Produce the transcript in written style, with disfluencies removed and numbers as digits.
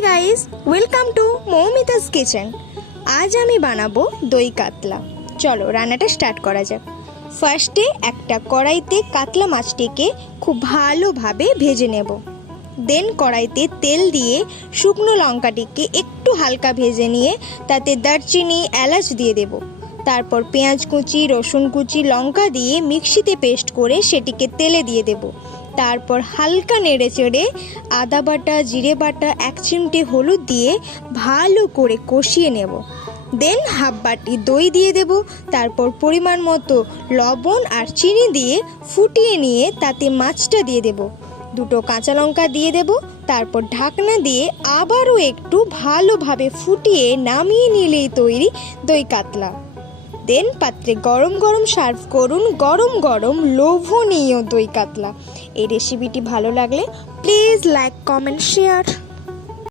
Hi guys, welcome to Moumita's kitchen. आज আমি বানাবো দই কাতলা। চলো রান্নাটা স্টার্ট করা যাক। ফার্স্টে একটা কড়াইতে কাতলা মাছটিকে খুব ভালোভাবে ভেজে নেব। দেন কড়াইতে তেল দিয়ে শুকনো লঙ্কাটিকে একটু হালকা ভেজে নিয়ে তাতে দারচিনি এলাচ দিয়ে দেব। তারপর পেঁয়াজ কুচি, রসুন কুচি, লঙ্কা দিয়ে মিক্সিতে পেস্ট করে সেটিকে তেলে দিয়ে দেব। তারপর হালকা নেড়ে চেড়ে আদা বাটা, জিরে বাটা, 1 চিমটি হলুদ দিয়ে ভালো করে কষিয়ে নেব। দেন হাফ বাটি দই দিয়ে দেব। তারপর পরিমাণ মতো লবণ আর চিনি দিয়ে ফুটিয়ে নিয়ে তাতে মাছটা দিয়ে দেব। 2 কাঁচা লঙ্কা দিয়ে দেব। তারপর ঢাকনা দিয়ে আবারও একটু ভালোভাবে ফুটিয়ে নামিয়ে নিলেই তৈরি দই কাতলা। দেন পাত্রে গরম গরম সার্ভ করুন গরম গরম লোভনীয় দই কাতলা। এই রেসিপিটি ভালো লাগলে প্লিজ লাইক, কমেন্ট, শেয়ার।